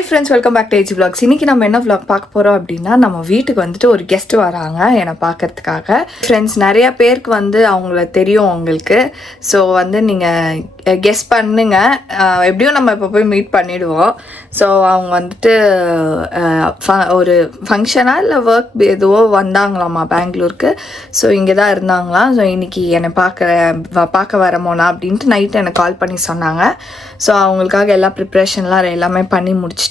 Hi friends, welcome back to age vlogs. இன்றைக்கி நம்ம என்ன vlog பார்க்க போகிறோம் அப்படின்னா, நம்ம வீட்டுக்கு வந்துட்டு ஒரு கெஸ்ட் வராங்க என்னை பார்க்கறதுக்காக. ஃப்ரெண்ட்ஸ் நிறைய பேருக்கு வந்து அவங்கள தெரியும் உங்களுக்கு. ஸோ வந்து நீங்கள் கெஸ் பண்ணுங்க. எப்படியும் நம்ம இப்போ போய் மீட் பண்ணிவிடுவோம். ஸோ அவங்க வந்துட்டு ஒரு ஃபங்க்ஷனாக இல்லை ஒர்க் எதுவோ வந்தாங்களாம்மா பெங்களூருக்கு. ஸோ இங்கே தான் இருந்தாங்களாம். ஸோ இன்றைக்கி என்னை பார்க்க வரமோனா அப்படின்ட்டு நைட்டு எனக்கு கால் பண்ணி சொன்னாங்க. ஸோ அவங்களுக்காக எல்லா ப்ரிப்ரேஷன்லாம் எல்லாமே பண்ணி முடிச்சுட்டு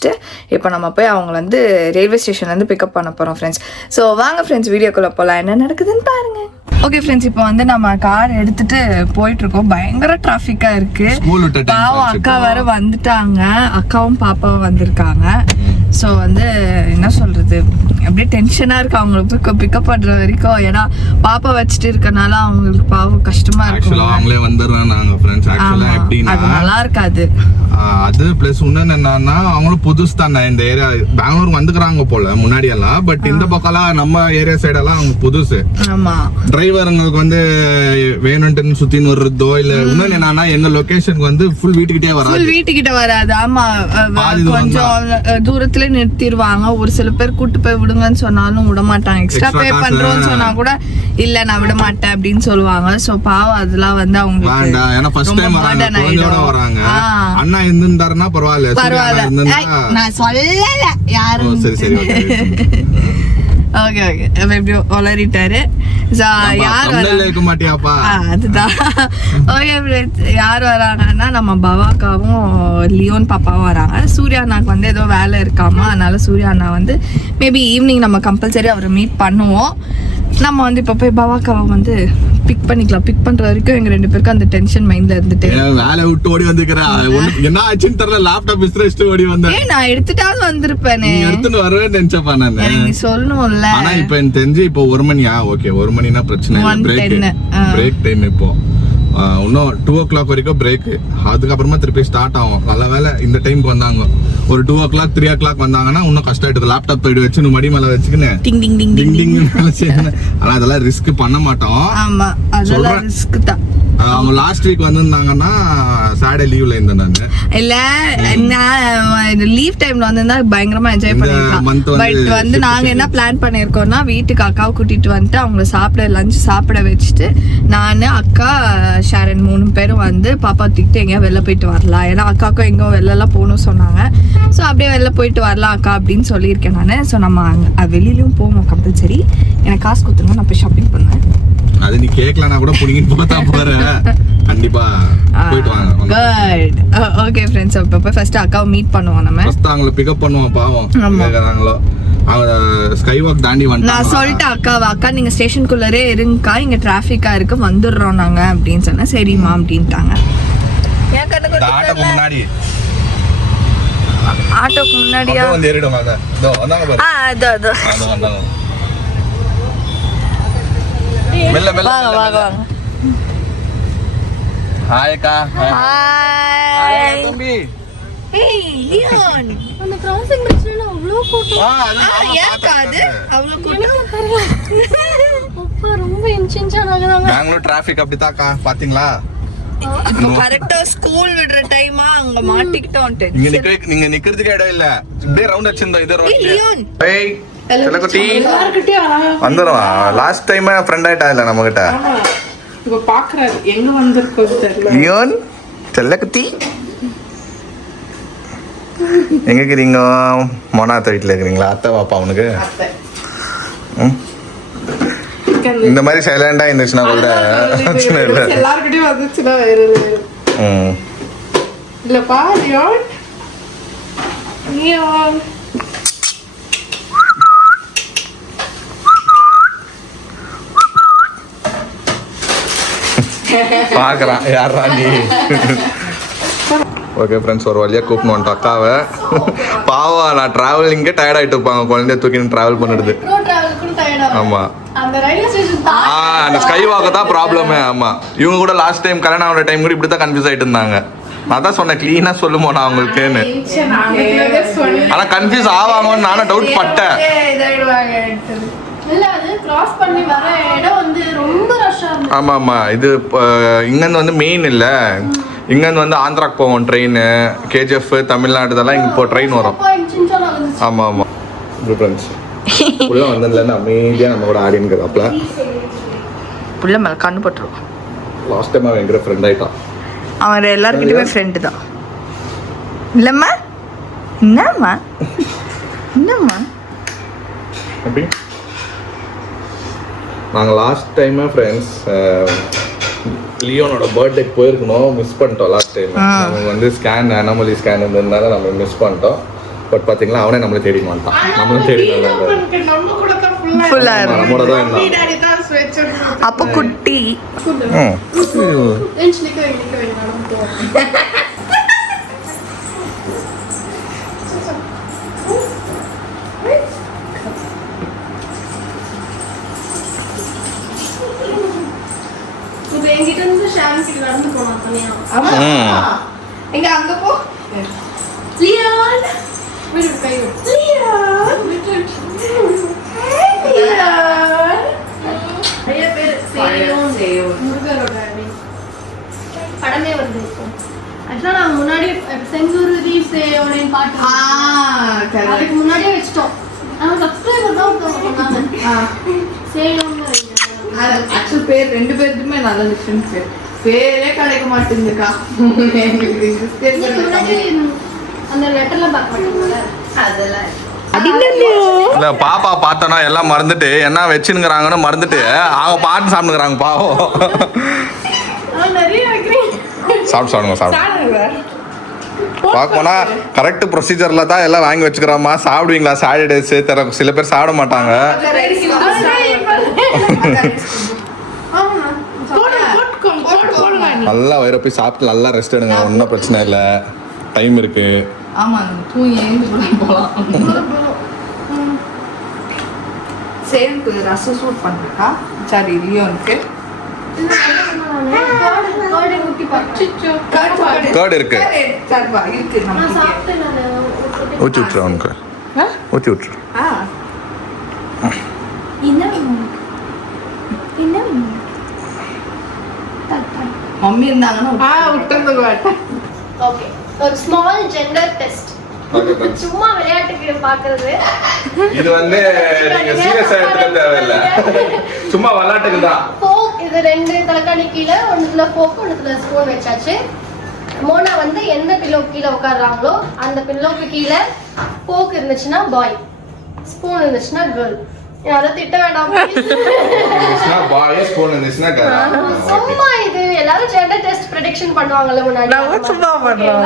இப்போ நம்ம போய் அவங்க வந்து ரயில்வே ஸ்டேஷன்லேருந்து பிக்கப் பண்ண போகிறோம் ஃப்ரெண்ட்ஸ். ஸோ வாங்க ஃப்ரெண்ட்ஸ், வீடியோக்குள்ளே போகலாம், என்ன நடக்குதுன்னு பாருங்கள். ஓகே ஃப்ரெண்ட்ஸ், இப்போ வந்து நம்ம கார் எடுத்துட்டு போயிட்டுருக்கோம். பயங்கர டிராஃபிக்காக இருக்குது. பாவம் அக்கா வேறு வந்துட்டாங்க, அக்காவும் பாப்பாவும் வந்திருக்காங்க. ஸோ வந்து என்ன சொல்கிறது, அப்படியே டென்ஷனாக இருக்குது அவங்களுக்கு பிக்கப் பண்ணுற வரைக்கும். ஏன்னா பாப்பா வச்சுட்டு இருக்கனால அவங்களுக்கு பாவம் கஷ்டமாக இருக்கும். அவங்களே வந்துடுறாங்க ஃப்ரெண்ட்ஸ். ஆக்சுவலாக எப்படின்னா அது நல்லா இருக்காது. அது ப்ளஸ் இன்னொன்று என்னன்னா, அவங்களும் புதுசு தானே இந்த ஏரியா. பெங்களூர் வந்துக்கிறாங்க போல முன்னாடி எல்லாம், பட் இந்த பக்கம்லாம் நம்ம ஏரியா சைடெல்லாம் அவங்க புதுசு. ஆமா, டிரைவருங்களுக்கு வந்து வேணும்னு சுத்தின்னு வர்றதோ இல்ல இன்னொன்னு என்னன்னா, எங்க லொகேஷனுக்கு வந்து ஃபுல் வீட்டுக்கிட்டே வராது. ஆமா, கொஞ்சம் தூரத்துல நிறுத்திடுவாங்க. ஒரு சில பேர் கூட்டு போய் விடுங்கன்னு சொன்னாலும் விட மாட்டாங்க. எக்ஸ்ட்ரா பே பண்றோம்னு சொன்னா கூட இல்ல நான் விட மாட்டேன் அப்படின்னு சொல்லுவாங்க. சோ பாவம் அதெல்லாம் வந்து அவங்களுக்கு அண்ணா இருந்தாருன்னா பரவாயில்ல. நான் சொல்லல யாரும். சரி ஓகே ஓகே, எப்படி வளரிட்டாரு. அதுதான். ஓகே, யார் வராங்கன்னா நம்ம பவாக்காவும் லியோன் பாப்பாவும் வராங்க. சூர்யா அண்ணாக்கு வந்து ஏதோ வேலை இருக்காமா, அதனால சூர்யா அண்ணா வந்து மேபி ஈவினிங் நம்ம கம்பல்சரி அவரை மீட் பண்ணுவோம். நம்ம வந்து இப்போ போய் பவாக்காவை வந்து பிக் பண்ணிக்கலாம். பிக் பண்ற வரைக்கும் எங்க ரெண்டு பேருக்கும் அந்த டென்ஷன் மைண்ட்ல இருந்துட்டு வேலை விட்டு ஓடி வந்துக்கிறேன். என்ன ஆச்சுன்னு தெரியல, லேப்டாப் விசிறிட்டு ஓடி வந்தேன். நான் எடுத்துட்டாவது வந்திருப்பேனே, எடுத்துட்டு வருவேன்னு நினைச்சப்பா நான். நீ சொல்லணும்ல. ஆனா இப்ப எனக்கு தெரிஞ்சு இப்போ 1 மணியா? ஓகே, 1 மணினா பிரச்சனை இல்லை. பிரேக் டைம் இப்போ இன்னும் 2 o'clock வரைக்கும் பிரேக். அதுக்கப்புறமா திருப்பி ஸ்டார்ட் ஆகும். நல்ல வேலை இந்த டைமுக்கு வந்தாங்க. ஒரு 2 o'clock 3 o'clock வந்தாங்கன்னா இன்னும் கஷ்டம் ஆயிடுது. லேப்டாப் போயிட்டு வச்சு இன்னும் மடி மேல வச்சுக்கின்னு டிங் டிங் டிங் டிங் டிங். ஆனா அதெல்லாம் ரிஸ்க் பண்ண மாட்டோம். ஆமா, அதெல்லாம் ரிஸ்க் தான். அவங்க லாஸ்ட் வீக் வந்திருந்தாங்கன்னா சாட்டர்டே லீவ்ல இருந்தேன் நான். இல்ல, நான் லீவ் டைம்ல வந்திருந்தா பயங்கரமா என்ஜாய் பண்ணிருக்கலாம். பட் வந்து நாங்க என்ன பிளான் பண்ணிருக்கோம்னா, வீட்டுக்கு அக்காவை கூட்டிட்டு வந்துட்டு அவங்கள லஞ்ச் சாப்பிட வச்சுட்டு நானு அக்கா ஷாரன் 3 பேரும் வந்து பாப்பா தூக்கிட்டு எங்கேயா வெளில போயிட்டு வரலாம். ஏன்னா அக்காவுக்கும் எங்கேயும் வெளிலலாம் போகணும்னு சொன்னாங்க. ஸோ அப்படியே வெளில போயிட்டு வரலாம் அக்கா அப்படின்னு சொல்லியிருக்கேன் நான். ஸோ நம்ம வெளியிலயும் போவோம் கம்பல்சரி. எனக்கு காசு கொடுத்துருங்க, நான் போய் ஷாப்பிங் பண்ணுவேன். அது நீ கேக்கலனா கூட புடிங்கிட்டு போதா போற. கண்டிப்பா போயிட்டு வாங்க. குட். ஓகே फ्रेंड्स, அப்ப போய் ஃபர்ஸ்ட் அக்காவை மீட் பண்ணுவோம். நம்ம ஃபர்ஸ்ட் அவங்கள பிக் அப் பண்ணுவோம். பாவம் கேக்குறாங்களோ. அவங்க ஸ்கை வாக் தாண்டி வந்து நான் சொல்லிட்டேன் அக்கா நீங்க ஸ்டேஷனுக்குள்ளரே இருங்கக்கா, இங்க டிராஃபிக்கா இருக்கு, வந்துடுறோம் நாங்க அப்படின்னு சொன்னா சரிமா அப்படின்ட்டாங்க. ஏன் கண்ணு ஆட்டோக்கு முன்னாடி ஆட்டோக்கு முன்னாடியா வந்து ஏறிடுவாங்க. இதோ வந்தாங்க பாரு. அதோ வந்தாங்க. மெல்ல மெல்ல வாங்க. ஹாய் அக்கா. ஹாய் தம்பி. ஏய் லியோன், அந்த கிராசிங் பிரிட்ஜ்ல அவ்ளோ கூட்டம். ஏன்க்கா அது அவ்ளோ கூட்டம்? அப்பா ரொம்ப இன்சின்சா நகராங்க. பெங்களூர் டிராஃபிக் அப்படிதாக்கா, பாத்தீங்களா? இப்போ கரெக்ட்டா ஸ்கூல் விடுற டைமா அங்க மாட்டிக்கிட்டோம். நீங்க நிக்கிறதுக்கு இடம் இல்ல. இப்படியே ரவுண்ட் அடிச்சிருந்தோம் இதே ரோட்ல. லியோன், ஏய் செல்லக்குட்டி யார்கிட்டயே வராங்க. வந்துரும். லாஸ்ட் டைம் ஃப்ரெண்ட் ஆயிட்டா இல்ல நம்ம கிட்ட. இப்ப பாக்குறாரு எங்க வந்திருக்கோம் தெரியல. லியோன் செல்லக்குட்டி எங்க இருக்கீங்க? மொனாத்த வீட்டுல இருக்கீங்களா? அத்தை பாப்பா அவனுக்கு இந்த மாதிரி சைலண்டா இருந்துச்சுன்னா கூட எல்லார்கிட்டயும் வந்துச்சுன்னா வேற இல்லப்பா. லியோன் லியோன் பாக்குறான் யாரா நீ. ஓகே ஃப்ரெண்ட்ஸ், ஒரு வழியாக கூப்பிட்டு வந்துட்டோம் அக்காவை. பாவம், நான் ட்ராவலிங்கே டயர்ட் ஆகிட்டு இருப்பாங்க. குழந்தைய தூக்கின்னு ட்ராவல் பண்ணிடுது. ஆமாம், அந்த ஸ்கை வாக்கு தான் ப்ராப்ளமே. ஆமாம், இவங்க கூட லாஸ்ட் டைம் கல்யாணம் ஆகிற டைம் கூட இப்படி தான் கன்ஃபியூஸ் ஆகிட்டு இருந்தாங்க. நான் தான் சொன்னேன் க்ளீனாக சொல்லுமோ நான் அவங்களுக்குன்னு. ஆனால் கன்ஃபியூஸ் ஆவாங்கன்னு நானும் டவுட் பட்டேன். ஆமா ஆமா இது இங்கேருந்து வந்து மெயின் இல்லை, இங்கேருந்து வந்து ஆந்திராக்கு போவோம் ட்ரெயின். கேஜிஎஃப் தமிழ்நாடு இதெல்லாம் இங்கே இப்போ ட்ரெயின் வரும். ஆமாம் ஆமாம் ஃப்ரெண்ட்ஸ் உள்ள வந்ததுலேருந்து அமைதியாக நம்ம கூட ஆடின்னு இருக்கிறாப்ல. புள்ள மேலே கண்ணு போட்டுருவோம். லாஸ்ட் டைம் அவன் எங்கிற ஃப்ரெண்ட் ஆகிட்டான். அவன் எல்லாருக்கிட்டுமே ஃப்ரெண்டு தான் இல்லைம்மா? என்னம்மா என்னம்மா எப்படி நாங்கள் லாஸ்ட் டைமே ஃப்ரெண்ட்ஸ் லியோனோட பர்த்டேக்கு போயிருக்கணும், மிஸ் பண்ணிட்டோம். லாஸ்ட் டைம் நம்ம வந்து ஸ்கேன் அனாமலி ஸ்கேன் இருந்ததுனால நம்ம மிஸ் பண்ணிட்டோம். பட் பார்த்தீங்களா அவனே நம்மளை தேடி மாட்டான், நம்மளும் தேடி நம்மளோட தான் இருந்தான். அப்போ குட்டி என்கிட்ட இருந்து ஷாம் கிட்ட நடந்து போனான் தனியா. எங்க அங்க போ. லியோன் விடு கை விடு. லியோன் லியோன் ஐயா பேர் சேயோன் முருகரோட படமே வருது இப்போ. ஆக்சுவலா நான் முன்னாடி செந்தூர்தி சேயோனே பாட்டு அதுக்கு முன்னாடியே வச்சிட்டோம். நம்ம சப்ஸ்கிரைபர் தான் சொன்னாங்க சேயோன். ஆக்சுவல் பேர் ரெண்டு பேருக்குமே நல்ல டிஃப்ரெண்ட் பேர். பேரே கிடைக்க மாட்டேங்குதுக்கா. அந்த லெட்டர்லாம் பார்க்க மாட்டீங்களா? அதெல்லாம் இல்ல பாப்பா பார்த்தோன்னா எல்லாம் மறந்துட்டு என்ன வச்சுனுங்கிறாங்கன்னு மறந்துட்டு அவங்க பாட்டு சாப்பிட்டுக்கிறாங்க பாவம். நிறைய வைக்கிறேன். சாப்பிடுங்க பார்க்க போனா கரெக்ட் ப்ரொசீஜர்ல தான் எல்லாம் வாங்கி வச்சுக்கிறோமா. சாப்பிடுவீங்களா சாட்டர்டேஸ்? சில பேர் சாப்பிட மாட்டாங்க. நல்லா வயிற போய் சாப்பிட்டு நல்லா ரெஸ்ட் எடுங்க, ஒன்றும் பிரச்சனை இல்லை, டைம் இருக்கு. ஆமா தூங்கி எழுந்து போகலாம். சேருக்கு ரசம் சூட் பண்ணுறக்கா? சரி லியோனுக்கு கேர்டு இருக்கு, நான் சாப்பிட்டேன். ஊற்றி விட்டுரு அவனுக்கு, ஊற்றி விட்டுரு. மம்மி இருந்தாங்கன்னா விட்டுறதுக்கு மாட்டேன். ஓகே ஒரு ஸ்மால் ஜெண்டர் டெஸ்ட். சும்மா விளையாட்டுக்கு பாக்குறது. இது வந்து நீங்க சீரியஸா எடுத்துக்க தேவையில்ல, சும்மா விளையாட்டுக்கு தான். ஃபோக் இது ரெண்டு தலைகாணி கீழே ஒண்ணுல ஃபோக் ஒண்ணுல ஸ்பூன் வச்சாச்சு. மோனா வந்து எந்த பில்லோ கீழே உட்கார்றாங்களோ அந்த பில்லோக்கு கீழே ஃபோக் இருந்துச்சுன்னா பாய், ஸ்பூன் இருந்துச்சுன்னா கேர்ள். யாரும் திட்ட வேண்டாம். பாய் ஸ்பூன் இருந்துச்சுன்னா கேர்ள். சும்மா இது எல்லாரும் ஜெண்டர் டெஸ்ட் ப்ரெடிக்ஷன் பண்ணுவாங்கல்ல முன்னாடி. நான் சும்மா பண்றோம்.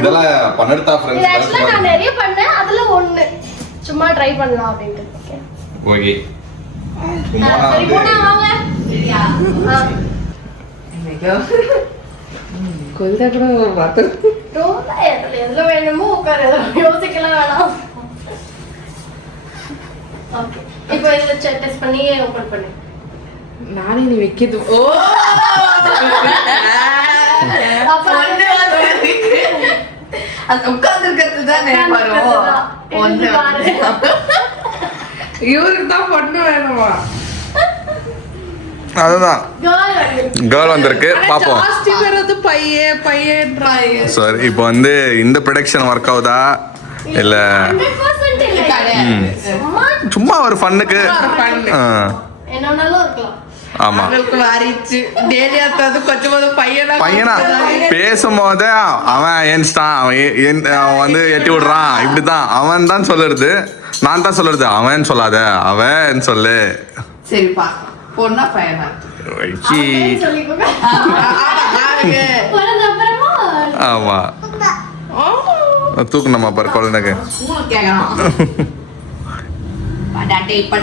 இதெல்லாம் பண்ணடுதா இது ஆக்சுவலா நான் நிறைய பண்ணேன், அதுல ஒண்ணு சும்மா ட்ரை பண்ணலாம் அப்படின்ட்டு. ஓகே சரி போனா வாங்க. கொல்ல கூட பார்த்து ரொம்ப எதுல வேணுமோ உட்கார, யோசிக்கலாம் வேணாம். ஓகே இப்போ இதுல டெஸ்ட் பண்ணி ஓபன் பண்ணு. நானே நீ வைக்கிது. ஓ அப்ப அது உட்கார்ந்து இருக்கிறது தானே வரும். ஒண்ணு இவருக்கு தான் பொண்ணு வேணுமா? அதுதான் கேர்ள் வந்திருக்கு, பாப்போம். பையன் சரி இப்போ வந்து இந்த ப்ரொடக்ஷன் ஒர்க் ஆகுதா இல்ல 100% இல்ல, சும்மா ஒரு ஃபன்னுக்கு? என்னன்னாலும் இருக்கலாம். ஆமா வாரிச்சு டெய்லி அது கொஞ்சம் பையனா பேசும்போது அவன் ஏன்ஸ்டான், அவன் வந்து எட்டி விடுறான், இப்படிதான் அவன் தான் சொல்லுறது, நான் தான் சொல்லுறது. அவன் சொல்லாத, அவன் சொல்லு. சரி பாக்கலாம் பொண்ணா பையனா? சொல்லிக்கோங்க. பிறந்த அப்புறமா ஆமா தூக்கணுமா பாரு குழந்தைக்கு.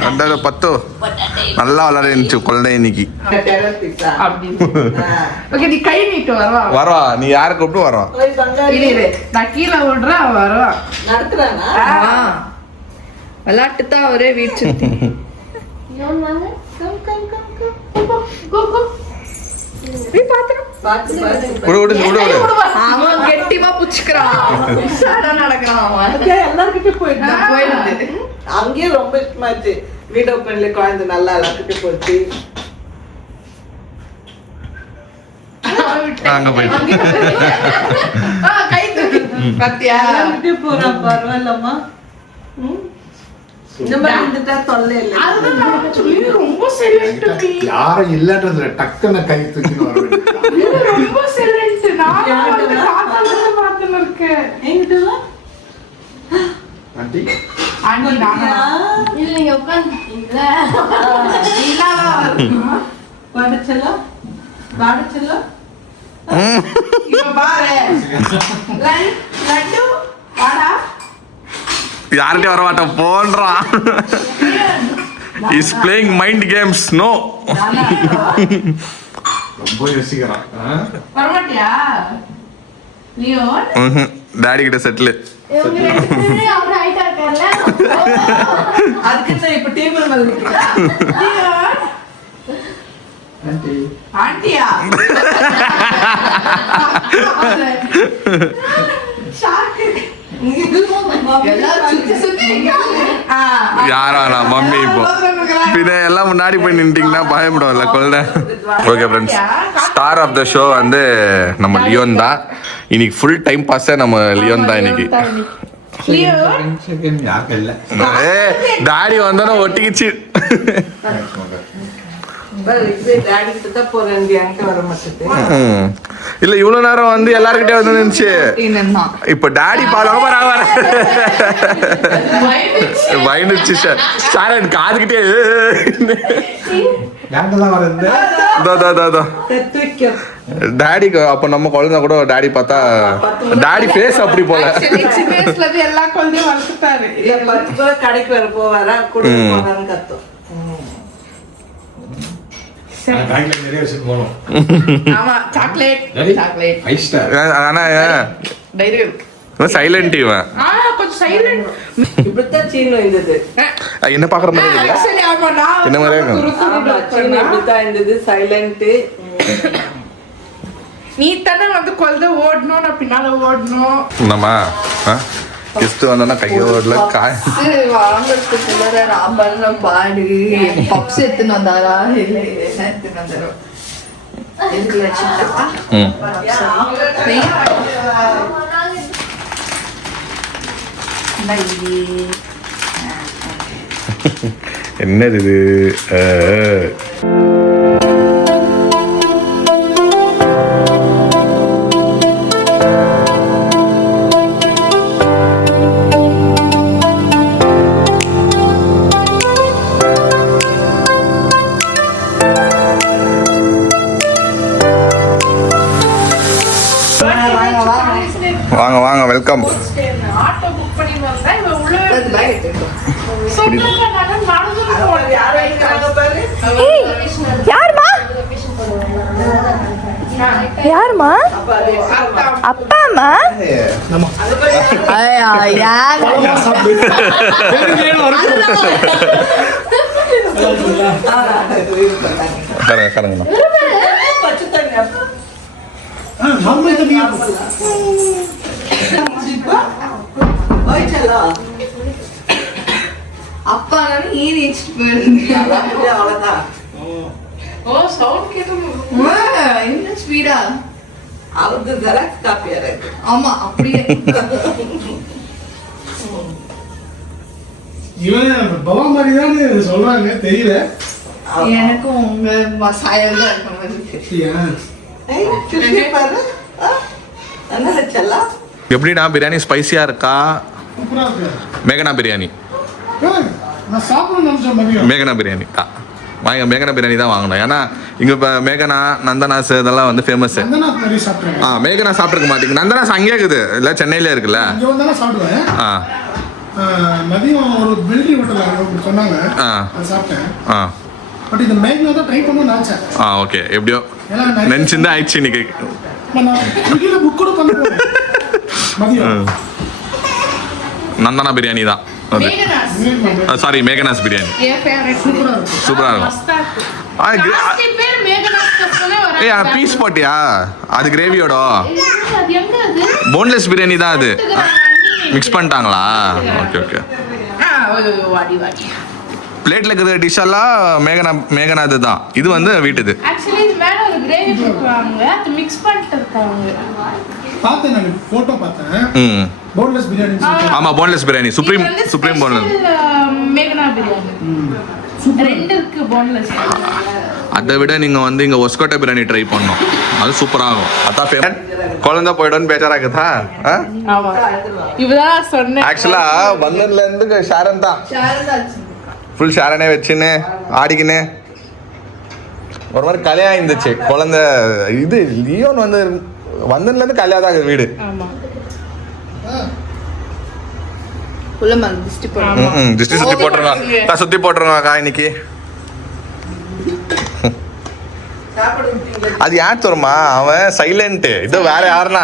அந்த 10 நல்லா விளையாடுச்சு குழந்தை இன்னைக்கு. ஓகே நீ கை நீட்டு வரவா? வரவா? நீ யாரை கூப்பிட்டு வரவா? நான் கீழே விடுறேன், வரவா விளையாட்டு தான் ஒரே வீட்டு சுத்தி. வாங்க. Come come come come. Go go. அவன் கெட்டிமா புச்சுக்கிறான், நடக்கிறான். அங்கேயே ரொம்ப இஷ்டமாச்சு. வீடியோ பண்ணல குழந்தை நல்லா எல்லாத்துக்கும் போச்சு. அங்க போயிட்டு கை தூக்கி பாத்தியா விட்டு போறா பரவாயில்லம்மா. இந்த மாதிரி இருந்துட்டா தொல்லை இல்லை. அதுதான் நான் சொல்லி ரொம்ப சைலண்ட் நீ. யாரும் இல்லன்றதுல டக்குன்னு கை தூக்கின்னு வர வேண்டியது. நீ ரொம்ப சைலண்ட். நான் வந்து காத்தால பார்த்துன்னு இருக்கேன். எங்கிட்ட வா. ஆண்டி ஆண்டி நானா இல்ல நீங்க உட்கார்ந்துட்டீங்களா? பாடச்செல்லாம் பாடச்செல்லாம் இப்ப பாரு லட்டு வாடா யார்கிட்டயும் வர மாட்டேன் போன்றான். Is playing mind games. No ரொம்ப யோசிக்கிறான். வரமாட்டியா லியோன் டாடி கிட்ட செட்டில். இவங்க ரெண்டு பேரும் அவர் ஹைட்டா இருக்கார்ல. அதுக்கு தான் இப்ப டேபிள் மேல நிக்கிறேன். லியோன் ஆண்டி ஆண்டியா ஷாக்கு எல்லாரும் சுத்தி சுத்தி யாரா நான் மம்மி இப்போ பின்ன எல்லாம் முன்னாடி போய் நின்றுட்டீங்கன்னா பயப்படும்ல கொள்ள. Okay friends, star of the show வந்து நம்ம லியோன் தான். இன்னைக்கு ஃபுல் டைம் பாஸே நம்ம லியோன் தான் இன்னைக்கு. லியோன் செகண்ட் யாருக்கு இல்லை. டாடி வந்தோன்னா ஒட்டிக்கிச்சு. டாடி கிட்ட தான் போறேன், என்கிட்ட வர மாட்டேது. இல்ல இவ்வளவு நேரம் வந்து எல்லார்கிட்டயும் வந்து நின்னுச்சு. இப்ப டாடி பாலாம வர பயந்துச்சு சார். சார் எனக்கு காதுகிட்டே யார்கிட்ட தான் வரது. டாடிக்கு அப்ப நம்ம குழந்தை கூட டாடி பார்த்தா டாடி ஃபேஸ் அப்படி போல. சின்ன வயசுல இருந்து எல்லா குழந்தையும் வளர்த்துட்டாரு. இல்ல 10 ரூபாய் கடைக்கு வர போவாரா கூட போவாரான்னு கத்தும். பேங்க்ல நிறைய விஷயம் போகணும். ஆமா சாக்லேட் சாக்லேட் 5 ஸ்டார். ஆனா டைரி சைலண்ட் இவன். கொஞ்சம் சைலண்ட். இப்படித்தான் சீனு இருந்தது. என்ன பாக்குற மாதிரி இல்லையா? சரி ஆமா நான் என்ன மாதிரி இருக்கும்? ஆமா, சீனு இப்படித்தான் இருந்தது, சைலண்ட். நீ தானே வந்து குழந்தை ஓடணும், நான் பின்னால ஓடணும். நம்ம கெஸ்ட் வந்தோன்னா கையோடல காய் வாங்கறதுக்குள்ள ராபர்ல பாடு பப்ஸ் எடுத்துன்னு வந்தாரா இல்ல என்ன எடுத்துன்னு வந்தாரோ எதுக்குள்ள வச்சுட்டா என்னது இது? வாங்க வாங்க வெல்கம். ஆட்டோ புக் பண்ணி வந்தா இவ உள்ள யாருமா யாருமா அப்பாமா யார் கரங்கண்ணா பச்சை தண்ணி அப்பா ஈரி வச்சுட்டு போயிருந்தீங்க. அவ்வளவுதான். ஓ சவுண்ட் கேட்கும். என்ன ஸ்பீடா அவருக்கு ஜெராக்ஸ் காப்பியா இருக்கு. ஆமா அப்படியே இவன் பவா மாதிரி தான் சொல்றாங்க, தெரியல. எனக்கும் உங்க சாயல் தான் இருக்க மாதிரி இருக்கு. ஏய், சுஷி பாரு. என்ன செல்லாம்? எப்படிடா பிரியாணி ஸ்பைசியா இருக்கா? சூப்பரா இருக்கு. மேகனா பிரியாணி. நான் சாப்பிடணும்னு நினைச்சேன் மதியம். மேகனா பிரியாணி வாங்க. மேகனா பிரியாணி தான் வாங்கணும். ஏன்னா இங்க இப்போ மேகனா நந்தனாஸ் இதெல்லாம் வந்து ஃபேமஸ். நந்தனாஸ் நிறைய சாப்பிட்றேன். மேகனா சாப்பிட்டுருக்க மாட்டீங்க. நந்தனாஸ் அங்கேயே இருக்குது இல்லை, சென்னையில இருக்குல்ல. இங்க வந்தாலும் சாப்பிடுவேன். ஆ மதியம் ஒரு பில்டி ஹோட்டல் சொன்னாங்க, ஆ அதை சாப்பிட்டேன். ஆ பட் இந்த மேக்னா தான் ட்ரை பண்ணணும்னு நினைச்சேன். ஓகே எப்படியோ ஏன்னா நிறைய நினச்சிருந்தா ஆயிடுச்சு இன்னைக்கு. நான் ஸ்விக்கில புக் கூட பண்ண போறேன் மதியம். நந்தனா பிரியாணி தான் அது. சாரி மேகனாஸ் பிரியாணி என் ஃபேவரட். சூப்பரா இருக்கும். மஸ்தா இருக்கு. ஜாஸ்தி பேர் மேகனாஸ் கஸ்டமே வராங்க. ஏய் பீஸ் போட்டியா? அது கிரேவியோட அது எங்க அது? போன்லெஸ் பிரியாணி தான் அது. மிக்ஸ் பண்ணிட்டாங்களா? Okay okay. வாடி வாடி பிளேட்ல இருக்கிற டிஷ் எல்லாம் மேகனா இதுதான். இது வந்து வீட்டுது. ஆக்சுவலி இது மேல ஒரு கிரேவி போடுவாங்க, அது மிக்ஸ் பண்ணிட்டு இருக்காங்க. பார்த்தேன் நான் போட்டோ பார்த்தேன். போன்லெஸ் பிரியாணி. ஆமா போன்லெஸ் பிரியாணி. Supreme boneless. மேகனா பிரியாணி. ரெண்டு இருக்கு போன்லெஸ். அதை விட நீங்க வந்து இங்க ஒஸ்கோட்டா பிரியாணி ட்ரை பண்ணோம். அது சூப்பரா இருக்கும். அதான் ஃபேவரட். குழந்தை போய்டோன்னு பேச்சாராக்குதா? ஆமா. இவதான் சொன்னேன். ஆக்சுவலா வந்ததுல இருந்து ஷாரன் தான். ஃபுல் ஷாரனே வச்சுன்னு ஆடிக்கின்னு ஒரு மாதிரி கலையா இருந்துச்சு குழந்தை. இது லியோன் வந்து வந்ததுல இருந்து கலையா தான் வீடு. ஆமா. திருஷ்டி சுத்தி போட்டுருங்க. சுத்தி போட்டுருங்க இன்னைக்கு. அது யார் தருமா? அவன் சைலண்ட். இது வேற யாருன்னா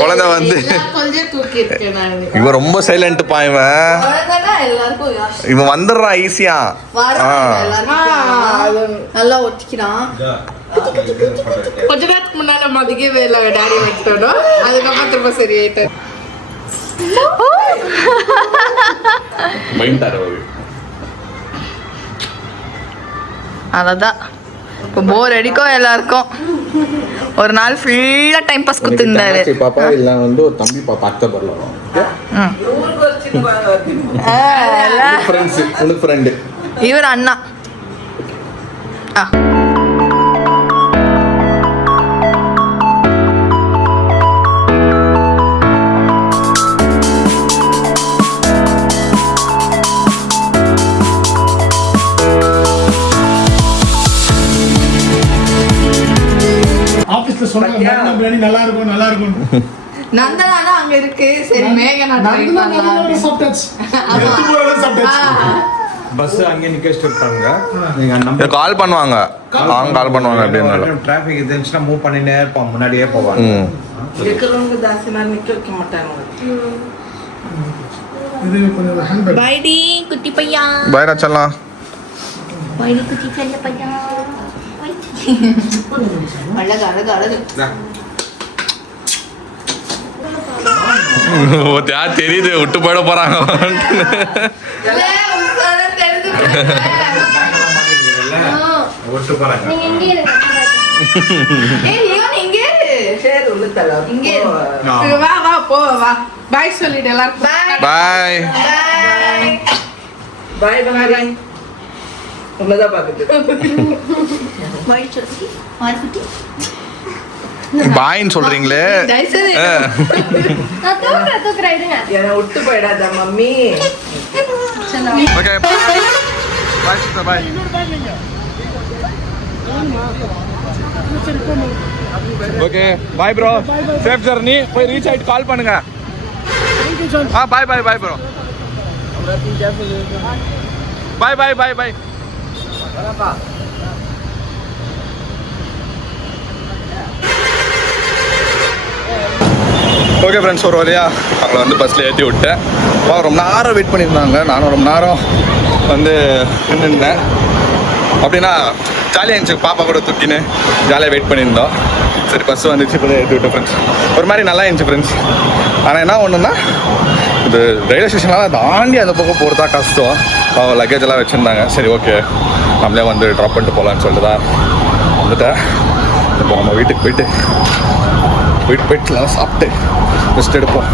குழந்தை வந்து இவன் ரொம்ப சைலண்ட் பா. இவன் வந்துடுறான் ஈஸியா. நல்லா ஒட்டிக்கிறான். கொஞ்ச நேரத்துக்கு முன்னாடி நம்ம அதுக்கே இல்லை டாடி வச்சுட்டோம். அதுக்கப்புறம் திரும்ப சரியாயிட்டு அதான் இப்போ போர் அடிக்கும் எல்லாருக்கும். ஒரு நாள் ஃபுல்லா டைம் பாஸ் கொடுத்துருந்தாரு. பாப்பா இல்ல வந்து ஒரு தம்பி பாப்பா அத்தை வரலாம். ஃப்ரெண்ட் இவர் அண்ணா. ஆபீஸ்ல சொன்னாங்க மேகனா பிரியாணி நல்லா இருக்கும். நந்தனா அங்க இருக்கு. சரி மேகனா ட்ரை பண்ணலாம். பஸ் அங்கே நிக்க வச்சிருக்காங்க. நீங்க நம்பர் கால் பண்ணுவாங்க. அவங்க கால் பண்ணுவாங்க. அப்படியே டிராஃபிக் இருந்துச்சுன்னா மூவ் பண்ணினே இருப்பாங்க, முன்னாடியே போவாங்க. இருக்கிறவங்க ஜாஸ்தி நேரம் நிக்க வைக்க மாட்டாங்க. இது கொஞ்சம் ஹேண்ட்பேக். பை டி குட்டி பையா. பை ரச்சலாம். பை டி குட்டி செல்ல பையா. அழகு. தெரியுது விட்டு போயிட போறாங்க. விட்டு போறாங்க. நீங்க இங்கே இருங்க. வா போ வா. பாய் சொல்லிடு எல்லாருக்கும். பாய் பாய் பாய். உங்களதான் பாக்குது. பாயின்னு சொல்றீங்களே. நான் தூக்குறேன் இருங்க. என்னை விட்டு போயிடாத mummy. Okay bye sister bye. Okay bye bro. Safe journey. போய் ரீச் ஆயிட்டு கால் பண்ணுங்க. Bye bro. Bye. Okay friends, ஒரு வழியா அவங்கள வந்து பஸ்ஸில் ஏற்றி விட்டேன். ரொம்ப நேரம் வெயிட் பண்ணியிருந்தாங்க. நானும் ரொம்ப நேரம் வந்து நின்றுருந்தேன். அப்படின்னா ஜாலியாக இருந்துச்சு. பாப்பா கூட தூக்கின்னு ஜாலியாக வெயிட் பண்ணியிருந்தோம். சரி பஸ் வந்துச்சு, இப்போ ஏற்றி விட்டேன் ஃப்ரெண்ட்ஸ். ஒரு மாதிரி நல்லா இருந்துச்சு ஃப்ரெண்ட்ஸ். ஆனால் என்ன ஒன்றுன்னா, இது ரயில்வே ஸ்டேஷன்லாம் தாண்டி அந்த பக்கம் போகிறதா கஷ்டம். அவங்க லக்கேஜ் எல்லாம் வச்சுருந்தாங்க. சரி ஓகே நம்மளே வந்து ட்ராப் பண்ணிட்டு போகலான்னு சொல்லிட்டு தான் வந்துட்டேன். இப்போ நம்ம வீட்டுக்கு போயிட்டு சாப்பிட்டு ரெஸ்ட் எடுப்போம்.